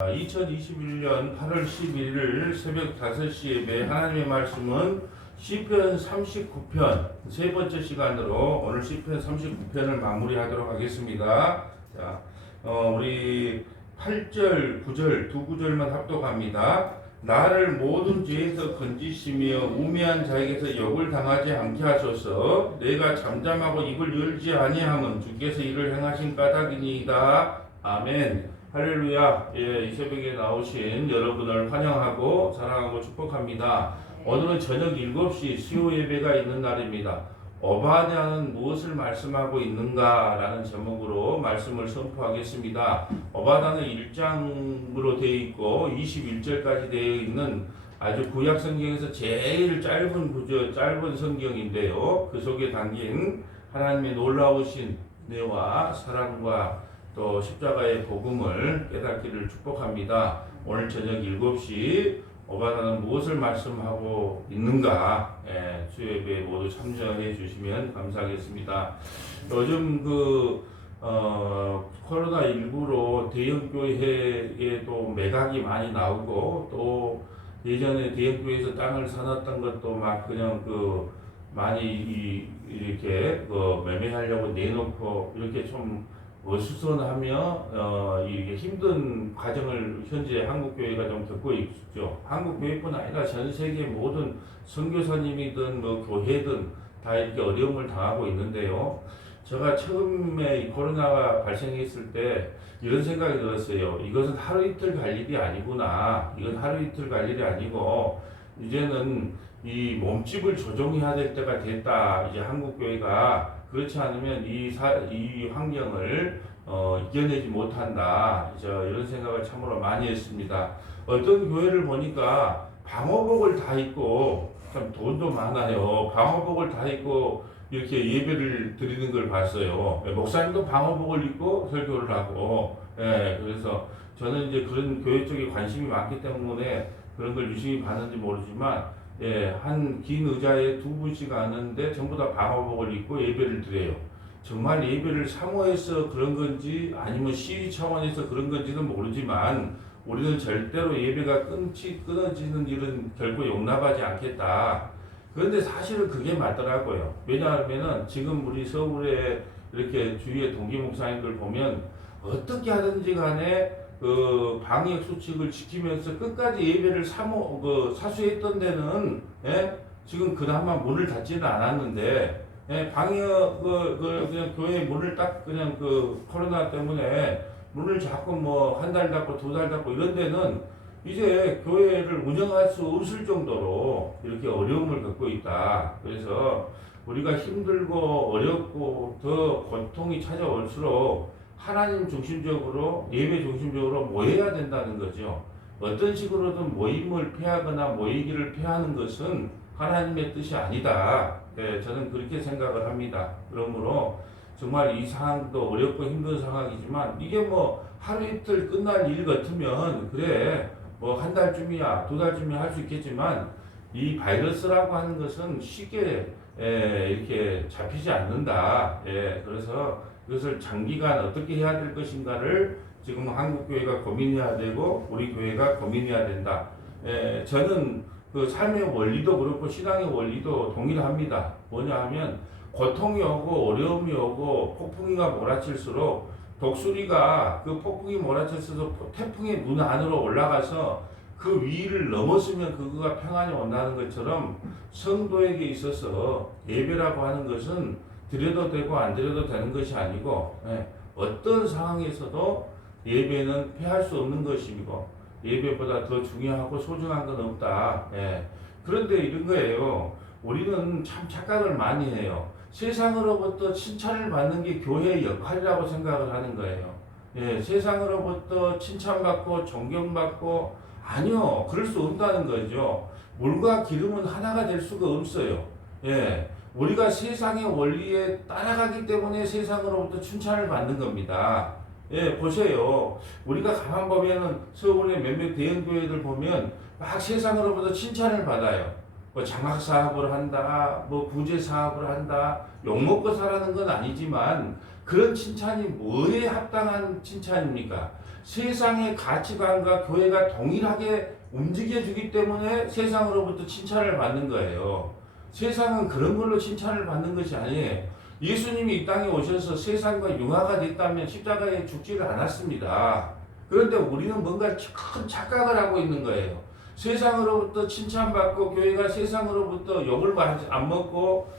2021년 8월 11일 새벽 5시 예배 하나님의 말씀은 시편 39편 세 번째 시간으로 오늘 시편 39편을 마무리하도록 하겠습니다. 자, 우리 8절, 9절 두 구절만 합독합니다. 나를 모든 죄에서 건지시며 우매한 자에게서 역을 당하지 않게 하소서. 내가 잠잠하고 입을 열지 아니함은 주께서 이를 행하신 까닭이니이다. 아멘. 할렐루야. 이 새벽에 나오신 여러분을 환영하고 사랑하고 축복합니다. 오늘은 저녁 7시 수요 예배가 있는 날입니다. 오바댜는 무엇을 말씀하고 있는가 라는 제목으로 말씀을 선포하겠습니다. 오바댜는 1장으로 되어 있고 21절까지 되어 있는 아주 구약 성경에서 제일 짧은 성경인데요. 그 속에 담긴 하나님의 놀라우신 은혜와 사랑과 또 십자가의 복음을 깨닫기를 축복합니다. 오늘 저녁 7시 오바댜는 무엇을 말씀하고 있는가 수요예배에 모두 참여해 주시면 감사하겠습니다. 요즘 코로나19로 대형교회에도 매각이 많이 나오고 또 예전에 대형교회에서 땅을 사놨던 것도 막 그냥 많이 이렇게 매매하려고 내놓고 이렇게 좀 어수선하며 이게 힘든 과정을 현재 한국교회가 좀 겪고 있죠. 한국교회뿐 아니라 전 세계 모든 선교사님이든 교회든 다 이렇게 어려움을 당하고 있는데요. 제가 처음에 이 코로나가 발생했을 때 이런 생각이 들었어요. 이것은 하루 이틀 갈 일이 아니구나. 이건 하루 이틀 갈 일이 아니고 이제는 이 몸집을 조정해야 될 때가 됐다. 이제 한국교회가 그렇지 않으면 이 환경을 이겨내지 못한다. 이런 생각을 참으로 많이 했습니다. 어떤 교회를 보니까 방호복을 다 입고 참 돈도 많아요. 방호복을 다 입고 이렇게 예배를 드리는 걸 봤어요. 목사님도 방호복을 입고 설교를 하고, 그래서 저는 이제 그런 교회 쪽에 관심이 많기 때문에 그런 걸 유심히 봤는지 모르지만. 한 긴 의자에 두 분씩 앉는데 전부 다 방호복을 입고 예배를 드려요. 정말 예배를 사모해서 그런 건지 아니면 시위 차원에서 그런 건지는 모르지만 우리는 절대로 예배가 끊어지는 일은 결코 용납하지 않겠다. 그런데 사실은 그게 맞더라고요. 왜냐하면 지금 우리 서울에 이렇게 주위의 동기 목사님들 보면 어떻게 하든지 간에 방역 수칙을 지키면서 끝까지 예배를 사수했던 데는, 지금 그나마 문을 닫지는 않았는데, 방역, 그냥 교회 문을 그냥 코로나 때문에 문을 자꾸 한 달 닫고 두 달 닫고 이런 데는 이제 교회를 운영할 수 없을 정도로 이렇게 어려움을 겪고 있다. 그래서 우리가 힘들고 어렵고 더 고통이 찾아올수록 하나님 중심적으로 예배 중심적으로 모여야 된다는 거죠. 어떤 식으로든 모임을 피하거나 모이기를 피하는 것은 하나님의 뜻이 아니다. 저는 그렇게 생각을 합니다. 그러므로 정말 이 상황도 어렵고 힘든 상황이지만 이게 하루 이틀 끝날 일 같으면 그래 한 달쯤이야 두 달쯤이야 할 수 있겠지만 이 바이러스라고 하는 것은 쉽게 이렇게 잡히지 않는다. 그래서 이것을 장기간 어떻게 해야 될 것인가를 지금 한국교회가 고민해야 되고 우리 교회가 고민해야 된다. 저는 삶의 원리도 그렇고 신앙의 원리도 동일합니다. 뭐냐 하면 고통이 오고 어려움이 오고 폭풍이가 몰아칠수록 독수리가 그 폭풍이 몰아쳤어도 태풍의 문 안으로 올라가서 그 위를 넘었으면 그거가 평안이 온다는 것처럼 성도에게 있어서 예배라고 하는 것은 드려도 되고 안 드려도 되는 것이 아니고 어떤 상황에서도 예배는 피할 수 없는 것이고 예배보다 더 중요하고 소중한 건 없다. 그런데 이런 거예요. 우리는 참 착각을 많이 해요. 세상으로부터 칭찬을 받는 게 교회의 역할이라고 생각을 하는 거예요. 세상으로부터 칭찬받고 존경받고 아니요. 그럴 수 없다는 거죠. 물과 기름은 하나가 될 수가 없어요. 우리가 세상의 원리에 따라가기 때문에 세상으로부터 칭찬을 받는 겁니다. 보세요. 우리가 가만 보면은 서울의 몇몇 대형교회들 보면 막 세상으로부터 칭찬을 받아요. 장학 사업을 한다, 구제 사업을 한다, 욕먹고 살아는 건 아니지만 그런 칭찬이 뭐에 합당한 칭찬입니까? 세상의 가치관과 교회가 동일하게 움직여주기 때문에 세상으로부터 칭찬을 받는 거예요. 세상은 그런 걸로 칭찬을 받는 것이 아니에요. 예수님이 이 땅에 오셔서 세상과 융화가 됐다면 십자가에 죽지를 않았습니다. 그런데 우리는 뭔가 큰 착각을 하고 있는 거예요. 세상으로부터 칭찬받고 교회가 세상으로부터 욕을 안 먹고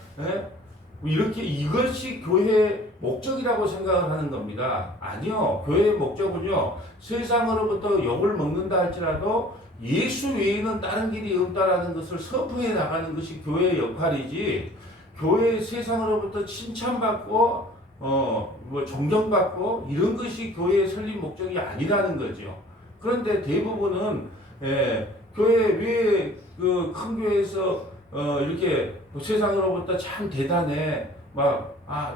이렇게 이것이 교회의 목적이라고 생각을 하는 겁니다. 아니요. 교회의 목적은요. 세상으로부터 욕을 먹는다 할지라도 예수 외에는 다른 길이 없다라는 것을 선포해 나가는 것이 교회의 역할이지, 교회 세상으로부터 칭찬받고 뭐 존경받고 이런 것이 교회의 설립 목적이 아니라는 거죠. 그런데 대부분은 교회 왜 그 큰 교회에서 이렇게 세상으로부터 참 대단해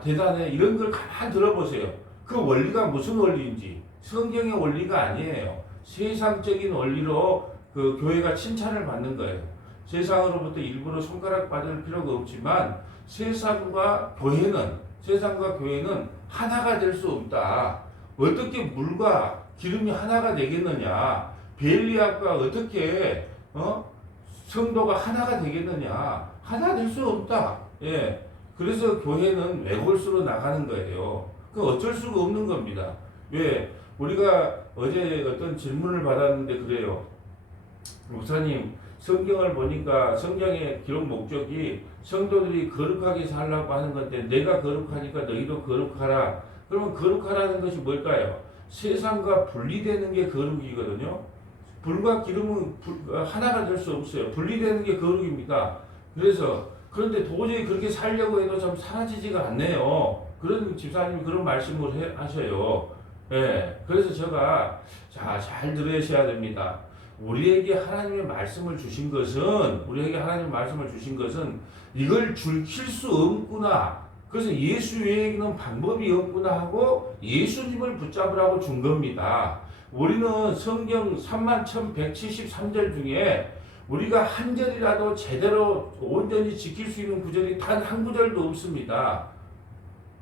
대단해 이런 걸 가만 들어보세요. 그 원리가 무슨 원리인지 성경의 원리가 아니에요. 세상적인 원리로 그 교회가 칭찬을 받는 거예요. 세상으로부터 일부러 손가락 받을 필요가 없지만 세상과 교회는 하나가 될 수 없다. 어떻게 물과 기름이 하나가 되겠느냐? 벨리압과 어떻게 성도가 하나가 되겠느냐? 하나 될 수 없다. 예. 그래서 교회는 외골수로 나가는 거예요. 그 어쩔 수가 없는 겁니다. 왜? 우리가 어제 어떤 질문을 받았는데 그래요. 목사님, 성경을 보니까 성경의 기록 목적이 성도들이 거룩하게 살라고 하는 건데 내가 거룩하니까 너희도 거룩하라. 그러면 거룩하라는 것이 뭘까요? 세상과 분리되는 게 거룩이거든요. 불과 기름은 하나가 될 수 없어요. 분리되는 게 거룩입니다. 그런데 도저히 그렇게 살려고 해도 참 사라지지가 않네요. 그런 집사님이 그런 말씀을 하셔요. 예. 그래서 제가 잘 들으셔야 됩니다. 우리에게 하나님의 말씀을 주신 것은 이걸 줄킬 수 없구나. 그래서 예수 외에는 방법이 없구나 하고 예수님을 붙잡으라고 준 겁니다. 우리는 성경 31,173절 중에 우리가 한 절이라도 제대로 온전히 지킬 수 있는 구절이 단 한 구절도 없습니다.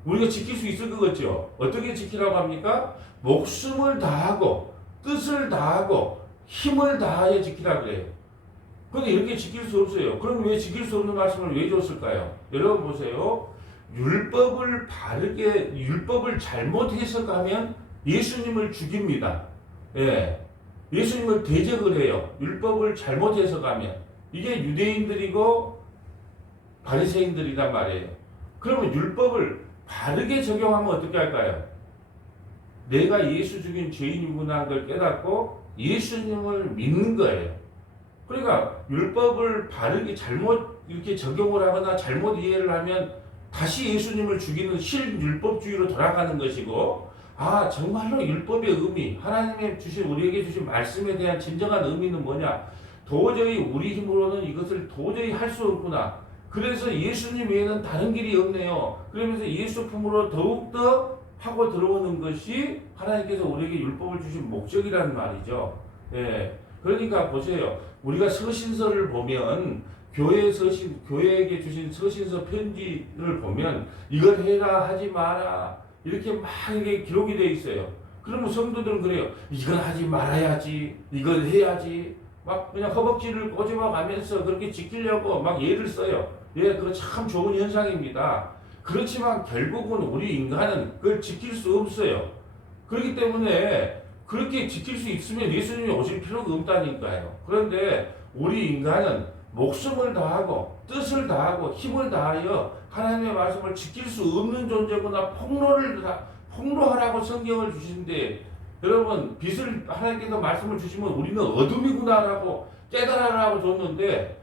우리가 지킬 수 있을 것 같죠? 어떻게 지키라고 합니까? 목숨을 다하고 뜻을 다하고 힘을 다하여 지키라 그래요. 그런데 이렇게 지킬 수 없어요. 그럼 왜 지킬 수 없는 말씀을 왜 줬을까요? 여러분 보세요. 율법을 잘못 해석하면 예수님을 죽입니다. 예. 예수님을 대적을 해요. 율법을 잘못 해석하면. 이게 유대인들이고 바리새인들이란 말이에요. 그러면 율법을 바르게 적용하면 어떻게 할까요? 내가 예수 죽인 죄인이구나 하는 걸 깨닫고 예수님을 믿는 거예요. 그러니까 율법을 바르게 잘못 이렇게 적용을 하거나 잘못 이해를 하면 다시 예수님을 죽이는 실율법주의로 돌아가는 것이고, 정말로 율법의 의미, 하나님의 우리에게 주신 말씀에 대한 진정한 의미는 뭐냐? 도저히 우리 힘으로는 이것을 도저히 할 수 없구나. 그래서 예수님 외에는 다른 길이 없네요. 그러면서 예수 품으로 더욱더 하고 들어오는 것이 하나님께서 우리에게 율법을 주신 목적이라는 말이죠. 예. 그러니까 보세요. 우리가 서신서를 보면 교회에게 주신 서신서 편지를 보면 이걸 해라 하지 마라 이렇게 막 이게 기록이 되어 있어요. 그러면 성도들은 그래요. 이건 하지 말아야지, 이걸 해야지. 막 그냥 허벅지를 꼬집어 가면서 그렇게 지키려고 막 예를 써요. 예, 그거 참 좋은 현상입니다. 그렇지만 결국은 우리 인간은 그걸 지킬 수 없어요. 그렇기 때문에 그렇게 지킬 수 있으면 예수님이 오실 필요가 없다니까요. 그런데 우리 인간은 목숨을 다하고 뜻을 다하고 힘을 다하여 하나님의 말씀을 지킬 수 없는 존재구나 폭로하라고 성경을 주신데, 여러분 빛을 하나님께서 말씀을 주시면 우리는 어둠이구나라고 깨달아라고 줬는데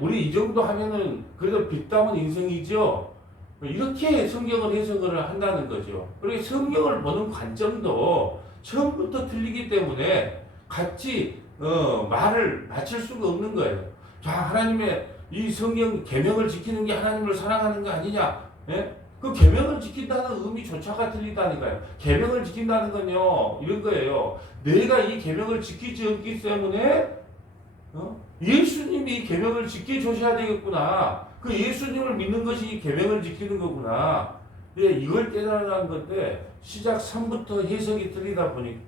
우리 이 정도 하면은 그래도 빛담은 인생이죠. 이렇게 성경을 해석을 한다는 거죠. 그리고 성경을 보는 관점도 처음부터 틀리기 때문에 같이 말을 맞출 수가 없는 거예요. 하나님의 이 성경 계명을 지키는 게 하나님을 사랑하는 거 아니냐? 예? 그 계명을 지킨다는 의미조차가 틀리다니까요. 계명을 지킨다는 건요 이런 거예요. 내가 이 계명을 지키지 않기 때문에 예수님이 이 계명을 지켜주셔야 되겠구나. 그 예수님을 믿는 것이 이 계명을 지키는 거구나. 예, 이걸 깨달아가는 건데 시작 3부터 해석이 틀리다 보니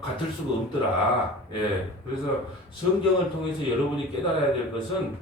같을 수가 없더라. 예. 그래서 성경을 통해서 여러분이 깨달아야 될 것은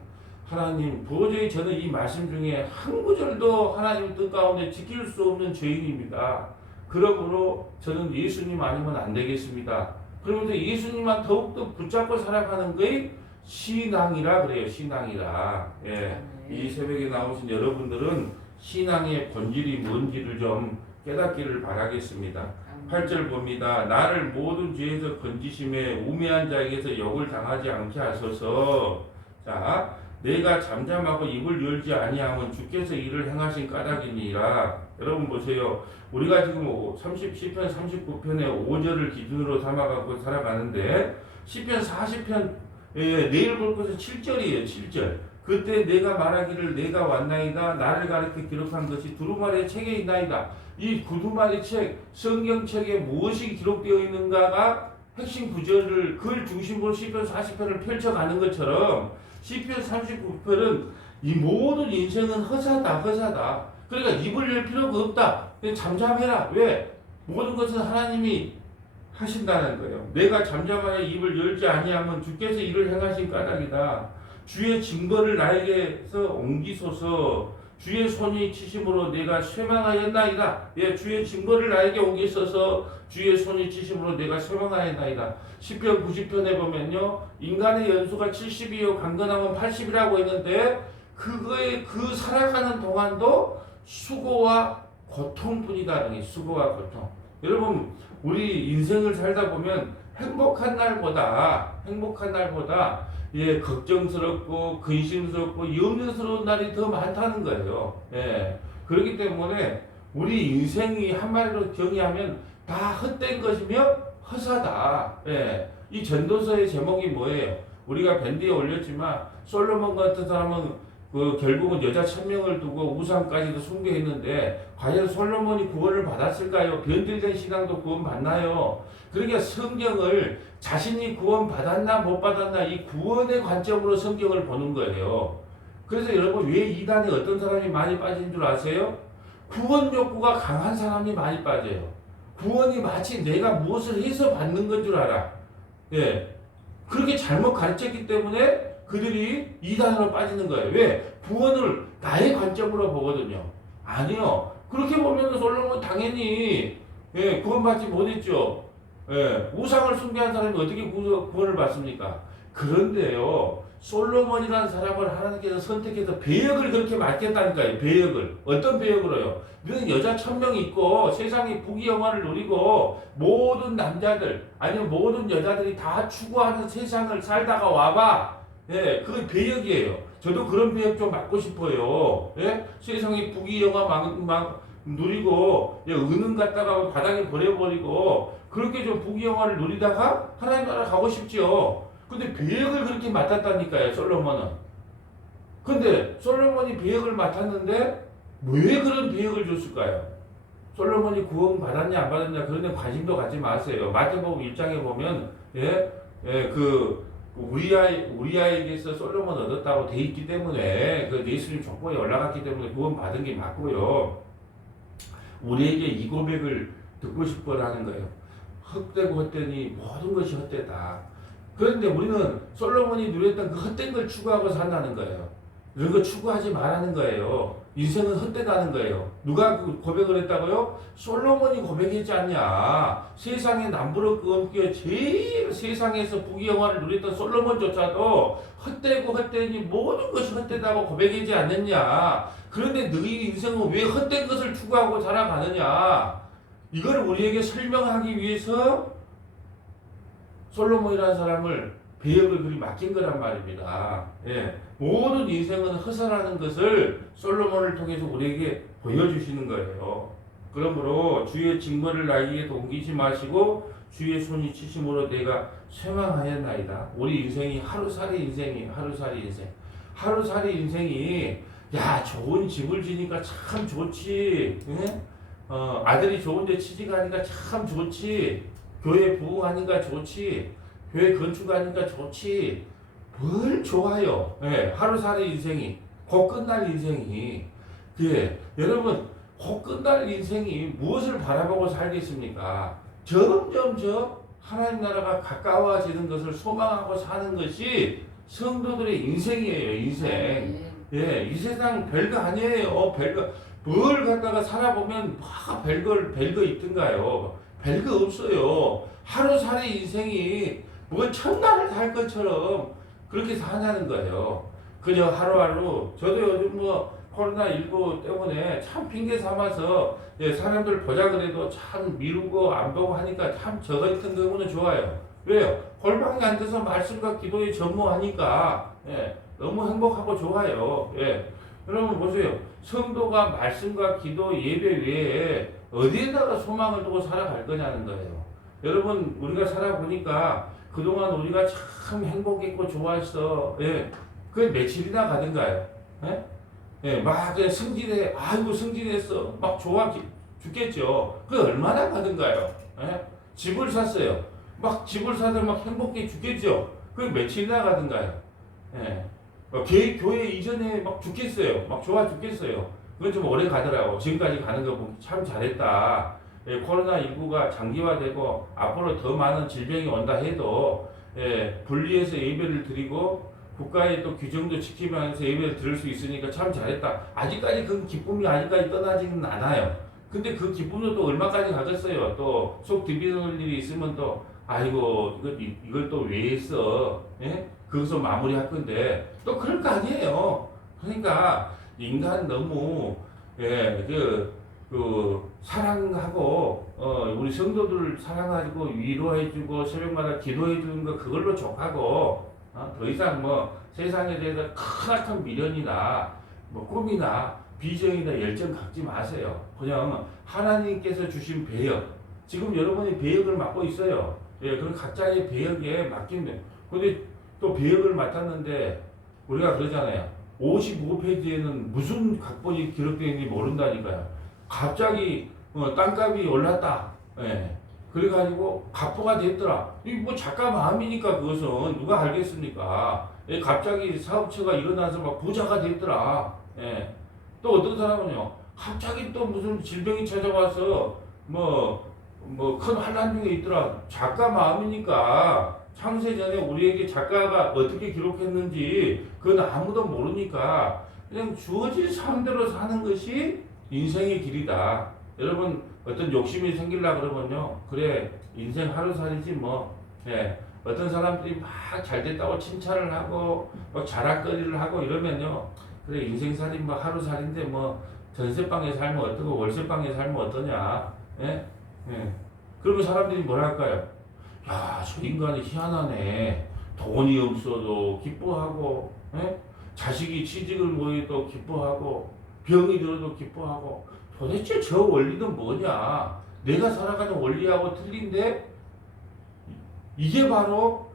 하나님 도저히 저는 이 말씀 중에 한 구절도 하나님 뜻 가운데 지킬 수 없는 죄인입니다. 그러므로 저는 예수님 아니면 안 되겠습니다. 그러면서 예수님만 더욱더 붙잡고 살아가는 것이 신앙이라 그래요. 신앙이라. 예. 이 새벽에 나오신 여러분들은 신앙의 본질이 뭔지를 좀 깨닫기를 바라겠습니다. 8절 봅니다. 나를 모든 죄에서 건지심에 우매한 자에게서 역을 당하지 않게 하소서. 자, 내가 잠잠하고 입을 열지 아니하면 주께서 이를 행하신 까닭이니라. 여러분 보세요. 우리가 지금 시편 39편의 5절을 기준으로 삼아갖고 살아가는데 시편 40편 내일 볼 것은 7절이에요. 7절. 그때 내가 말하기를 내가 왔나이다. 나를 가르쳐 기록한 것이 두루마리의 책에 있나이다. 이 두루마리 책, 성경책에 무엇이 기록되어 있는가가 핵심 구절을 그걸 중심으로 시편 40편을 펼쳐가는 것처럼 시편 39편은 이 모든 인생은 허사다. 허사다. 그러니까 입을 열 필요가 없다. 잠잠해라. 왜? 모든 것은 하나님이 하신다는 거예요. 내가 잠잠하여 입을 열지 아니하면 주께서 이를 행하신 까닭이다. 주의 증거를 나에게서 옮기소서. 주의 손이 치심으로 내가 쇠망하였나이다. 예, 주의 증거를 나에게 옮기소서. 주의 손이 치심으로 내가 쇠망하였나이다. 시편 90편에 보면요, 인간의 연수가 70이요 강건함은 80이라고 했는데 그거에 그 살아가는 동안도 수고와 고통뿐이다. 수고와 고통. 여러분, 우리 인생을 살다 보면 행복한 날보다 예, 걱정스럽고 근심스럽고 염려스러운 날이 더 많다는 거예요. 예, 그렇기 때문에 우리 인생이 한마디로 정의하면 다 헛된 것이며 허사다. 예, 이 전도서의 제목이 뭐예요? 우리가 밴드에 올렸지만 솔로몬 같은 사람은 결국은 여자 1000명을 두고 우상까지도 숭배했는데 과연 솔로몬이 구원을 받았을까요? 변질된 신앙도 구원 받나요? 그러니까 성경을 자신이 구원 받았나 못 받았나 이 구원의 관점으로 성경을 보는 거예요. 그래서 여러분 왜 이단에 어떤 사람이 많이 빠진 줄 아세요? 구원 욕구가 강한 사람이 많이 빠져요. 구원이 마치 내가 무엇을 해서 받는 건 줄 알아. 예, 그렇게 잘못 가르쳤기 때문에 그들이 이단으로 빠지는 거예요. 왜? 구원을 나의 관점으로 보거든요. 아니요. 그렇게 보면 솔로몬 당연히 구원받지 못했죠. 우상을 숭배한 사람이 어떻게 구원을 받습니까? 그런데요, 솔로몬이라는 사람을 하나님께서 선택해서 배역을 그렇게 맡겼다니까요. 배역을. 어떤 배역으로요? 너는 여자 1000명 있고 세상의 부귀영화를 누리고 모든 남자들 아니면 모든 여자들이 다 추구하는 세상을 살다가 와봐. 예, 그게 배역이에요. 저도 그런 배역 좀 맡고 싶어요. 예? 세상에 부귀영화 막 누리고 은은 갖다가 바닥에 버려버리고 그렇게 좀 부귀영화를 누리다가 하나님 나라 가고 싶지요. 근데 배역을 그렇게 맡았다니까요, 솔로몬은. 근데 솔로몬이 배역을 맡았는데 왜 그런 배역을 줬을까요? 솔로몬이 구원 받았냐 안 받았냐 그런 데 관심도 갖지 마세요. 마태복음 1장에 보면 우리아에게서 솔로몬 얻었다고 돼 있기 때문에 그 예수님 족보에 올라갔기 때문에 구원 받은 게 맞고요. 우리에게 이 고백을 듣고 싶어라는 거예요. 헛되고 헛되니 모든 것이 헛되다. 그런데 우리는 솔로몬이 누렸던 그 헛된 걸 추구하고 산다는 거예요. 이런 거 추구하지 말라는 거예요. 인생은 헛되다는 거예요. 누가 그 고백을 했다고요? 솔로몬이 고백했지 않냐. 세상에 남부럽 끄엄기에 제일 세상에서 부귀영화를 누렸던 솔로몬조차도 헛되고 헛되니 모든 것이 헛되다고 고백하지 않느냐. 그런데 너희 인생은 왜 헛된 것을 추구하고 살아가느냐. 이걸 우리에게 설명하기 위해서 솔로몬이라는 사람을 배역을 그리 맡긴 거란 말입니다. 예. 모든 인생은 허사라는 것을 솔로몬을 통해서 우리에게 보여주시는 거예요. 그러므로 주의 징벌을 나에게 옮기지 마시고 주의 손이 치심으로 내가 쇠망하였나이다. 우리 인생이 하루살이 인생이에요. 하루살이 인생. 하루살이 인생이 야 좋은 집을 지니까 참 좋지. 예? 아들이 좋은데 취직하니까 참 좋지. 교회 부흥하니까 좋지. 교회 건축하니까 좋지. 뭘 좋아요. 예, 하루살이 인생이 곧 끝날 인생이 여러분 곧 끝날 인생이 무엇을 바라보고 살겠습니까? 점점 하나님 나라가 가까워지는 것을 소망하고 사는 것이 성도들의 인생이에요, 인생. 예, 이 세상 별거 아니에요. 별거 뭘 갖다가 살아보면 막 별거 있던가요? 별거 없어요. 하루살이 인생이 뭐 천날을 살 것처럼 그렇게 사냐는 거예요. 그저 하루하루 저도 요즘 뭐 코로나19 때문에 참 핑계 삼아서 예, 사람들 보자 그래도 참 미루고 안 보고 하니까 참 저 같은 경우는 좋아요. 왜요? 골방에 앉아서 말씀과 기도에 전무하니까 예, 너무 행복하고 좋아요. 예. 여러분 보세요. 성도가 말씀과 기도 예배 외에 어디에다가 소망을 두고 살아갈 거냐는 거예요. 여러분 우리가 살아보니까 그동안 우리가 참 행복했고 좋았어. 예. 그게 며칠이나 가든가요? 예? 예, 막 그냥 승진해. 아이고 승진했어. 막 좋아 죽겠죠. 그게 얼마나 가든가요? 예? 집을 샀어요. 막 집을 사서 막 행복해 죽겠죠. 그게 며칠이나 가든가요? 예. 교회 이전에 막 죽겠어요. 막 좋아 죽겠어요. 그건 좀 오래 가더라고. 지금까지 가는 거 보면 참 잘했다. 예, 코로나19가 장기화되고 앞으로 더 많은 질병이 온다 해도 예, 분리해서 예배를 드리고 국가의 또 규정도 지키면서 예배를 드릴 수 있으니까 참 잘했다. 아직까지 그 기쁨이 아직까지 떠나지는 않아요. 근데 그 기쁨도 또 얼마까지 가겠어요. 또 속 디비는 일이 있으면 또 아이고 이걸 또 왜 했어? 예? 거기서 마무리할 건데 또 그럴 거 아니에요. 그러니까 인간 너무 예, 사랑하고 우리 성도들 사랑하고 위로해주고 새벽마다 기도해주는 거 그걸로 족하고 더 이상 뭐 세상에 대해서 크나큰 미련이나 뭐 꿈이나 비전이나 열정 갖지 마세요. 그냥 하나님께서 주신 배역 지금 여러분이 배역을 맡고 있어요. 예, 그런 각자의 배역에 맡기면 근데 또 배역을 맡았는데 우리가 그러잖아요. 55페이지에는 무슨 각본이 기록되어 있는지 모른다니까요. 갑자기 땅값이 올랐다. 예. 그래가지고 갑부가 됐더라. 이 뭐 작가 마음이니까 그것은 누가 알겠습니까? 예, 갑자기 사업체가 일어나서 막 부자가 됐더라. 예. 또 어떤 사람은요. 갑자기 또 무슨 질병이 찾아와서 큰 환란 중에 있더라. 작가 마음이니까 창세전에 우리에게 작가가 어떻게 기록했는지 그건 아무도 모르니까 그냥 주어진 삶대로 사는 것이 인생의 길이다. 여러분 어떤 욕심이 생기려 그러면요. 그래 인생 하루살이지 뭐. 예. 어떤 사람들이 막 잘됐다고 칭찬을 하고 막 자랑거리를 하고 이러면요. 그래 인생살이 뭐 하루살인데 뭐 전세방에 살면 어떠고 월세방에 살면 어떠냐. 예? 예. 그러면 사람들이 뭐라 할까요? 야, 저 인간이 희한하네. 돈이 없어도 기뻐하고, 예? 자식이 취직을 못해도 기뻐하고, 병이 들어도 기뻐하고, 도대체 저 원리는 뭐냐? 내가 살아가는 원리하고 틀린데, 이게 바로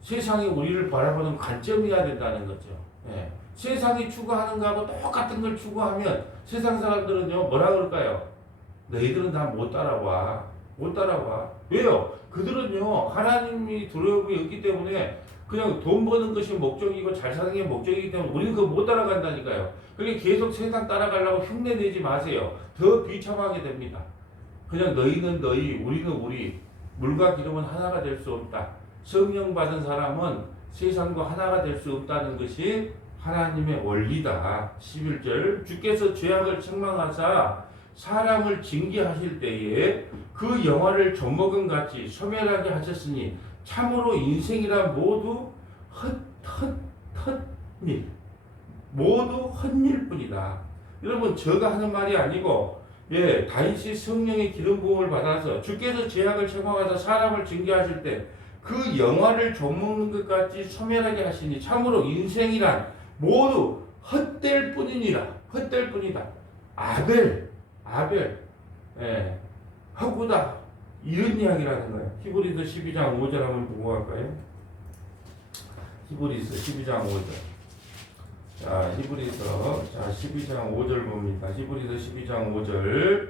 세상이 우리를 바라보는 관점이어야 된다는 거죠. 예. 세상이 추구하는 거하고 똑같은 걸 추구하면 세상 사람들은요, 뭐라 그럴까요? 너희들은 다 못 따라와. 못 따라와. 왜요? 그들은요, 하나님이 두려움이 없기 때문에 그냥 돈 버는 것이 목적이고 잘 사는 게 목적이기 때문에 우리는 그거 못 따라간다니까요. 그러니까 계속 세상 따라가려고 흉내내지 마세요. 더 비참하게 됩니다. 그냥 너희는 너희, 우리는 우리, 물과 기름은 하나가 될 수 없다. 성령 받은 사람은 세상과 하나가 될 수 없다는 것이 하나님의 원리다. 11절 주께서 죄악을 책망하사 사람을 징계하실 때에 그 영화를 젖먹은 같이 소멸하게 하셨으니 참으로 인생이란 모두 헛일 모두 헛일뿐이다. 여러분 저가 하는 말이 아니고 예, 다윗이 성령의 기름 부음을 받아서 주께서 죄악을 책망하사 사람을 징계하실 때 그 영화를 젖먹는 것 같이 소멸하게 하시니 참으로 인생이란 모두 헛될 뿐이니라. 헛될 뿐이다. 아벨, 예, 허구다. 이런 이야기라는 거예요. 히브리서 12장 5절 한번 보고 갈까요? 히브리서 12장 5절. 자, 히브리서 12장 5절 봅니다. 히브리서 12장 5절.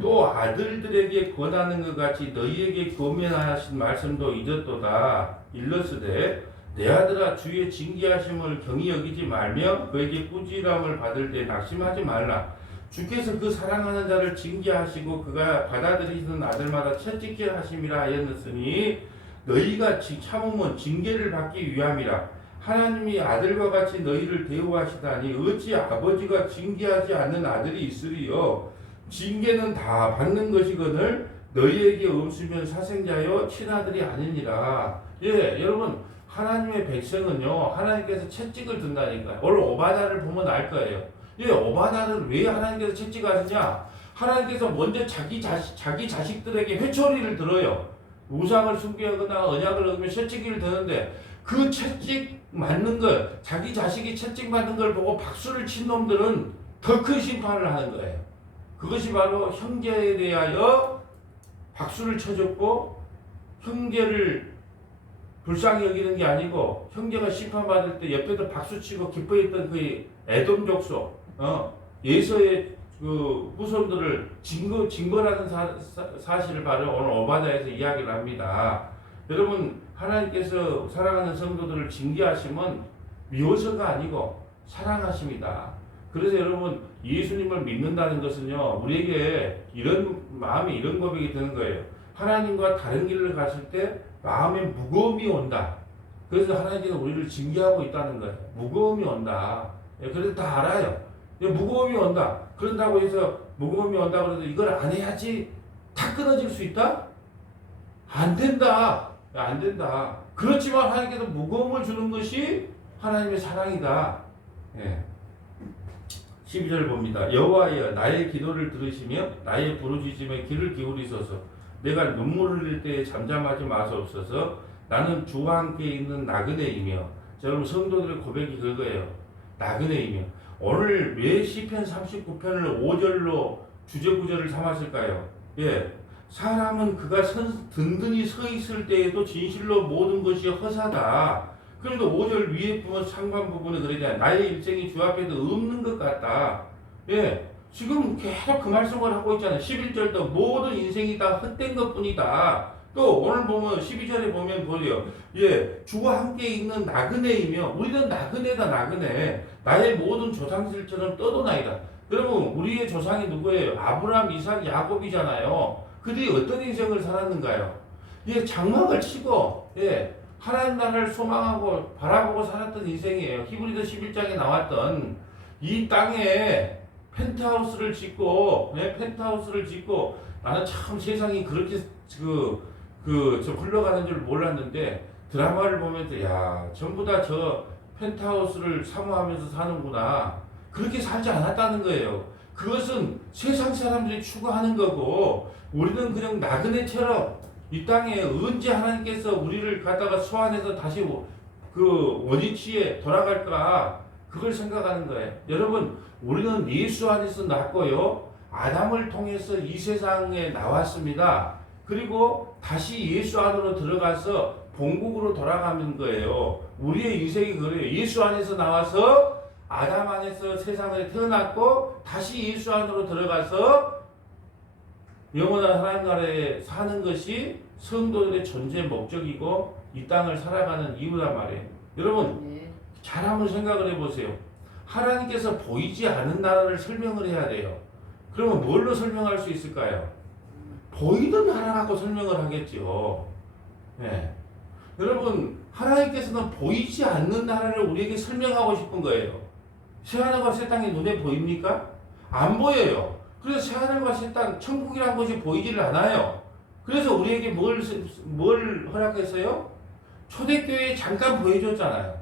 또 아들들에게 권하는 것 같이 너희에게 권면하신 말씀도 잊었도다. 일렀으되 내 아들아 주의 징계하심을 경히 여기지 말며 그에게 꾸지람을 받을 때 낙심하지 말라. 주께서 그 사랑하는 자를 징계하시고 그가 받아들이시는 아들마다 채찍질 하심이라 하였으니 너희가 참으면 징계를 받기 위함이라. 하나님이 아들과 같이 너희를 대우하시다니 어찌 아버지가 징계하지 않는 아들이 있으리요. 징계는 다 받는 것이거늘 너희에게 없으면 사생자여 친아들이 아니니라. 예, 여러분 하나님의 백성은요 하나님께서 채찍을 든다니까요. 오늘 오바다를 보면 알 거예요. 예, 오바다를 왜 하나님께서 채찍하시냐? 하나님께서 먼저 자기 자식들에게 회초리를 들어요. 우상을 숭배하거나 언약을 어기면 채찍을 드는데 그 채찍 맞는 걸, 자기 자식이 채찍 맞는 걸 보고 박수를 친 놈들은 더 큰 심판을 하는 거예요. 그것이 바로 형제에 대하여 박수를 쳐줬고 형제를 불쌍히 여기는 게 아니고 형제가 심판받을 때 옆에서 박수치고 기뻐했던 그 에돔 족속 예서의 그 후손들을 징벌하는 사실을 바로 오늘 오바다에서 이야기를 합니다. 여러분 하나님께서 사랑하는 성도들을 징계하시면 미워서가 아니고 사랑하십니다. 그래서 여러분 예수님을 믿는다는 것은요 우리에게 이런 마음이 이런 고백이 드는 거예요. 하나님과 다른 길을 갔을 때 마음에 무거움이 온다. 그래서 하나님께서 우리를 징계하고 있다는 거예요. 무거움이 온다. 그래서 다 알아요. 무거움이 온다. 그런다고 해서 무거움이 온다 그래서 이걸 안 해야지 다 끊어질 수 있다? 안 된다. 안 된다. 그렇지만 하나님께서 무거움을 주는 것이 하나님의 사랑이다. 예. 12절 봅니다. 여호와여 나의 기도를 들으시며 나의 부르짖음에 귀를 기울이소서. 내가 눈물을 흘릴 때에 잠잠하지 마소서. 나는 주와 함께 있는 나그네이며. 자, 여러분 성도들의 고백이 그거예요. 나그네이며. 오늘 왜 시편 39편을 5절로 주제구절을 삼았을까요? 예. 사람은 그가 든든히 서 있을 때에도 진실로 모든 것이 허사다. 그런데 5절 위에 보면 상반 부분에 그러잖아요. 나의 일생이 주 앞에도 없는 것 같다. 예. 지금 계속 그 말씀을 하고 있잖아요. 11절도 모든 인생이 다 헛된 것 뿐이다. 또 오늘 보면 12절에 보면 보세요. 예. 주와 함께 있는 나그네이며 우리는 나그네다 나그네. 나의 모든 조상들처럼 떠도나이다. 여러분 우리의 조상이 누구예요? 아브라함, 이삭, 야곱이잖아요. 그들이 어떤 인생을 살았는가요? 예, 장막을 치고 예, 하나님 나라를 소망하고 바라보고 살았던 인생이에요. 히브리서 11장에 나왔던 이 땅에 펜트하우스를 짓고 펜트하우스를 짓고 나는 참 세상이 그렇게 저 흘러가는 줄 몰랐는데 드라마를 보면서 야 전부 다 저 펜트하우스를 사모하면서 사는구나. 그렇게 살지 않았다는 거예요. 그것은 세상 사람들이 추구하는 거고 우리는 그냥 나그네처럼 이 땅에 언제 하나님께서 우리를 갖다가 소환해서 다시 그 원위치에 돌아갈까 그걸 생각하는 거예요. 여러분 우리는 예수 안에서 났고요. 아담을 통해서 이 세상에 나왔습니다. 그리고 다시 예수 안으로 들어가서 본국으로 돌아가는 거예요. 우리의 인생이 그래요. 예수 안에서 나와서 아담 안에서 세상에 태어났고 다시 예수 안으로 들어가서 영원한 하나님 나라에 사는 것이 성도들의 존재 목적이고 이 땅을 살아가는 이유란 말이에요. 여러분 잘 한번 생각을 해보세요. 하나님께서 보이지 않는 나라를 설명을 해야 돼요. 그러면 뭘로 설명할 수 있을까요? 보이는 나라 갖고 설명을 하겠죠. 네. 여러분 하나님께서는 보이지 않는 나라를 우리에게 설명하고 싶은 거예요. 새하늘과 새 땅이 눈에 보입니까? 안 보여요. 그래서 새하늘과 새 땅, 천국이라는 것이 보이지를 않아요. 그래서 우리에게 뭘 허락했어요? 초대교회에 잠깐 보여줬잖아요.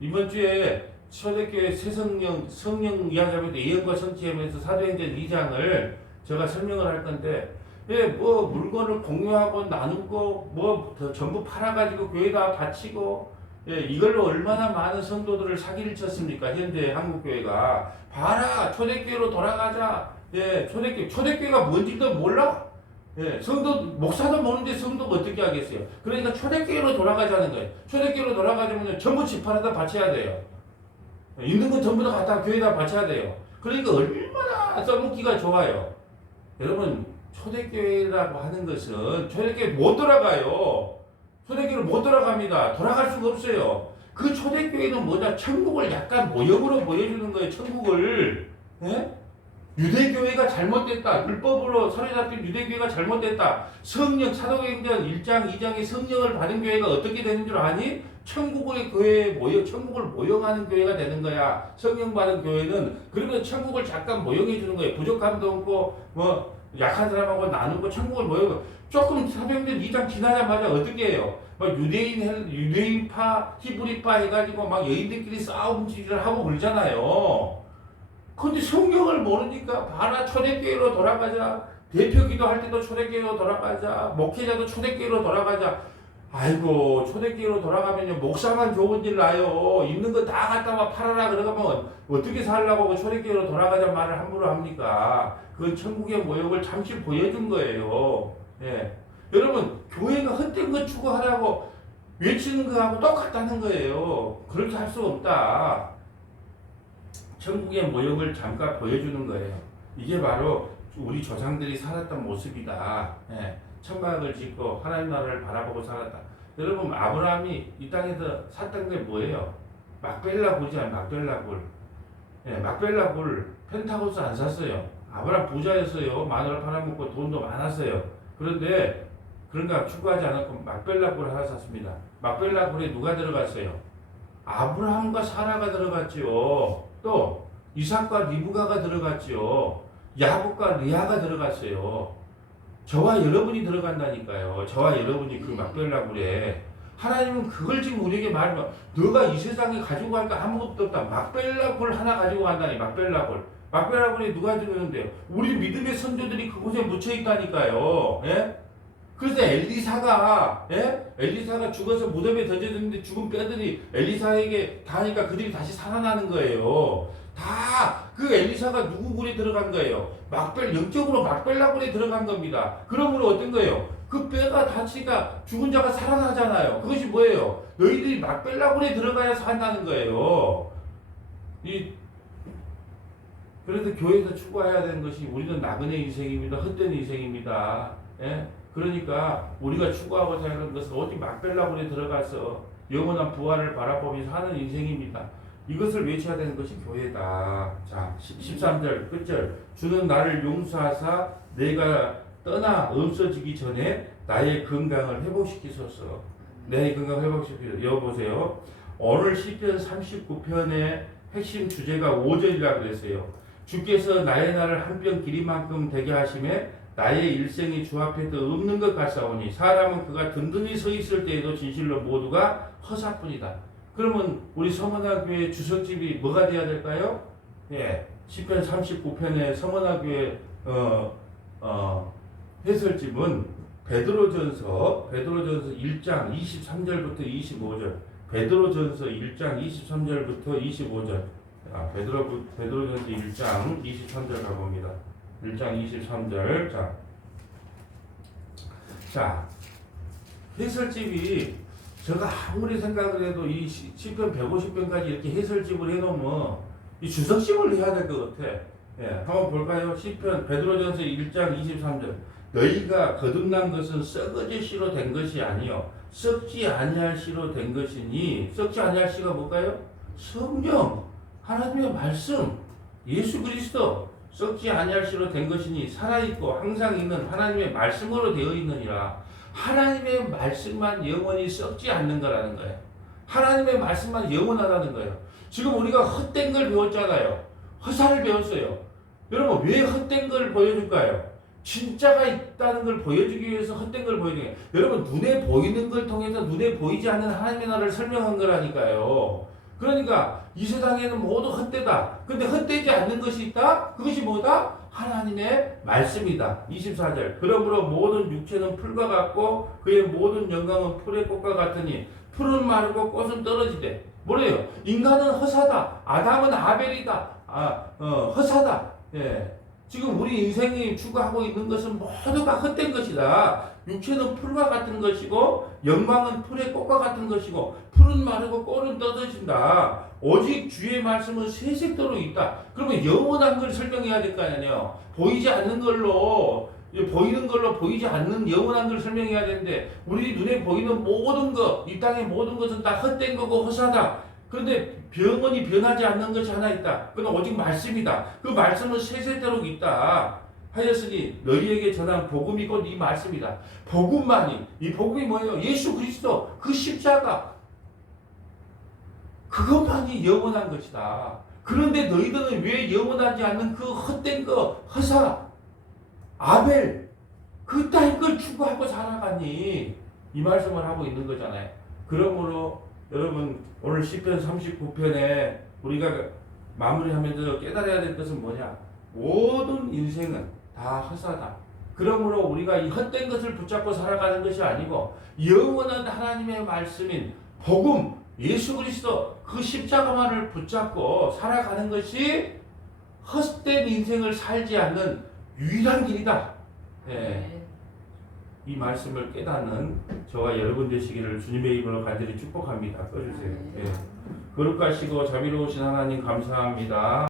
이번 주에 초대교회 성령 이야기하면서 예언과 성취하면서 사도행전 2장을 제가 설명을 할 건데 예, 뭐 물건을 공유하고 나누고 뭐 전부 팔아가지고 교회에다 바치고 예, 이걸로 얼마나 많은 성도들을 사기를 쳤습니까? 현대 한국교회가. 봐라 초대교회로 돌아가자. 예, 초대교회가 뭔지도 몰라. 예, 성도 목사도 모르는데 성도가 어떻게 하겠어요? 그러니까 초대교회로 돌아가자는 거예요. 초대교회로 돌아가자면 전부 지파에다 바쳐야 돼요. 있는 거 전부 다 갖다 교회에다 바쳐야 돼요. 그러니까 얼마나 써먹기가 좋아요. 여러분 초대교회라고 하는 것은 초대교회 못 돌아가요. 초대교회를 못 돌아갑니다. 돌아갈 수가 없어요. 그 초대교회는 뭐냐? 천국을 약간 모형으로 보여주는 거예요. 천국을. 예? 유대교회가 잘못됐다. 율법으로 사로잡힌 유대교회가 잘못됐다. 성령, 사도행전 1장, 2장의 성령을 받은 교회가 어떻게 되는 줄 아니? 천국의 교회에 천국을 모형하는 교회가 되는 거야. 성령 받은 교회는. 그러면 천국을 잠깐 모형해 주는 거예요. 부족함도 없고, 약한 사람하고 나누고 천국을 모형. 조금 사도행전 2장 지나자마자 어떻게 해요? 막 유대인파, 히브리파 해가지고 막 여인들끼리 싸움질을 하고 그러잖아요. 근데 성경을 모르니까 봐라, 초대교회로 돌아가자. 대표 기도할 때도 초대교회로 돌아가자. 목회자도 초대교회로 돌아가자. 아이고, 초대교회로 돌아가면요, 목사만 좋은 일 나요. 있는 거 다 갖다가 팔아라 그러면 어떻게 살라고 그 초대교회로 돌아가자 말을 함부로 합니까? 그건 천국의 모욕을 잠시 보여준 거예요. 예. 여러분, 교회가 헛된 것 추구하라고 외치는 거하고 똑같다는 거예요. 그렇게 할 수 없다. 천국의 모형을 잠깐 보여주는 거예요. 이게 바로 우리 조상들이 살았던 모습이다. 예. 천막을 짓고 하나님 나라를 바라보고 살았다. 여러분, 아브라함이 이 땅에서 샀던 게 뭐예요? 막벨라 굴이잖아요. 막벨라 굴. 예, 막벨라 굴 펜타고스 안 샀어요. 아브라함 부자였어요. 마누라 팔아먹고 돈도 많았어요. 그런데 그런가 추구하지 않았고 막벨라 굴 하나 샀습니다. 막벨라 굴에 누가 들어갔어요? 아브라함과 사라가 들어갔지요. 또 이삭과 리브가가 들어갔지요. 야곱과 리아가 들어갔어요. 저와 여러분이 들어간다니까요. 저와 여러분이 그 막벨라굴에. 하나님은 그걸 지금 우리에게 말하면 너가 이 세상에 가지고 갈 거 아무것도 없다. 막벨라굴 하나 가지고 간다니. 막벨라굴. 막벨라굴에 누가 들어오는데요? 우리 믿음의 선조들이 그곳에 묻혀 있다니까요. 예? 그래서 엘리사가 죽어서 무덤에 던져졌는데 죽은 뼈들이 엘리사에게 닿으니까 그들이 다시 살아나는 거예요. 다 그 엘리사가 누구 굴에 들어간 거예요? 영적으로 막벨라굴에 들어간 겁니다. 그러므로 어떤 거예요? 그 뼈가 다치니까 죽은 자가 살아나잖아요. 그것이 뭐예요? 너희들이 막벨라굴에 들어가야 산다는 거예요. 그래서 교회에서 추구해야 되는 것이 우리는 나그네 인생입니다. 헛된 인생입니다. 예? 그러니까 우리가 추구하고 사는 것은 어디 막벨라굴에 들어가서 영원한 부활을 바라보며 사는 인생입니다. 이것을 외쳐야 되는 것이 교회다. 자, 13절 끝절. 주는 나를 용서하사 내가 떠나 없어지기 전에 나의 건강을 회복시키소서. 내 건강을 회복시키소서. 여보세요. 오늘 시편 39편의 핵심 주제가 5절이라고 그랬어요. 주께서 나의 날을 한 뼘 길이만큼 되게 하심에 나의 일생이 주 앞에도 없는 것 같사오니 사람은 그가 든든히 서 있을 때에도 진실로 모두가 허사뿐이다. 그러면 우리 서문화교회 주석집이 뭐가 돼야 될까요? 예, 시편 39편의 서문화교회 해설집은 베드로전서 1장 23절부터 25절, 베드로전서 1장 23절부터 25절. 베드로전서 1장 23절 가봅니다. 1장 23절. 자, 해설집이 제가 아무리 생각을 해도 이 시편 150편까지 이렇게 해설집을 해놓으면 이 주석집을 해야 될 것 같아. 예, 한번 볼까요? 시편 베드로전서 1장 23절. 너희가 거듭난 것은 썩어질 씨로 된 것이 아니요 썩지 아니할 씨로 된 것이니. 썩지 아니할 씨가 뭘까요? 성령, 하나님의 말씀, 예수 그리스도. 썩지 아니할 씨로 된 것이니 살아있고 항상 있는 하나님의 말씀으로 되어 있느니라. 하나님의 말씀만 영원히 썩지 않는 거라는 거예요. 하나님의 말씀만 영원하다는 거예요. 지금 우리가 헛된 걸 배웠잖아요. 허사를 배웠어요. 여러분, 왜 헛된 걸 보여줄까요? 진짜가 있다는 걸 보여주기 위해서 헛된 걸 보여주는 거예요. 여러분, 눈에 보이는 걸 통해서 눈에 보이지 않는 하나님의 나라를 설명한 거라니까요. 그러니까 이 세상에는 모두 헛되다. 근데 헛되지 않는 것이 있다? 그것이 뭐다? 하나님의 말씀이다. 24절. 그러므로 모든 육체는 풀과 같고 그의 모든 영광은 풀의 꽃과 같으니 풀은 마르고 꽃은 떨어지되. 뭐래요? 인간은 허사다. 아담은 아벨이다. 허사다. 예. 지금 우리 인생이 추구하고 있는 것은 모두가 헛된 것이다. 육체는 풀과 같은 것이고 영광은 풀의 꽃과 같은 것이고 풀은 마르고 꽃은 떨어진다. 오직 주의 말씀은 세색도로 있다. 그러면 영원한 걸 설명해야 될 거 아니에요. 보이지 않는 걸로, 보이는 걸로 보이지 않는 영원한 걸 설명해야 되는데 우리 눈에 보이는 모든 것, 이 땅의 모든 것은 다 헛된 거고 허사다. 그런데 병원이 변하지 않는 것이 하나 있다. 그건 오직 말씀이다. 그 말씀은 세세대로 있다. 하였으니 너희에게 전한 복음이 곧 이 말씀이다. 복음만이, 이 복음이 뭐예요? 예수 그리스도 그 십자가 그것만이 영원한 것이다. 그런데 너희들은 왜 영원하지 않는 그 헛된 거 허사 아벨 그 따윈 걸 추구하고 살아가니 이 말씀을 하고 있는 거잖아요. 그러므로 여러분 오늘 시편 39편에 우리가 마무리하면서 깨달아야 될 것은 뭐냐? 모든 인생은 다 허사다. 그러므로 우리가 이 헛된 것을 붙잡고 살아가는 것이 아니고 영원한 하나님의 말씀인 복음 예수 그리스도 그 십자가만을 붙잡고 살아가는 것이 헛된 인생을 살지 않는 유일한 길이다. 예. 이 말씀을 깨닫는 저와 여러분 되시기를 주님의 이름으로 간절히 축복합니다. 꺼주세요. 예. 거룩하시고 자비로우신 하나님 감사합니다.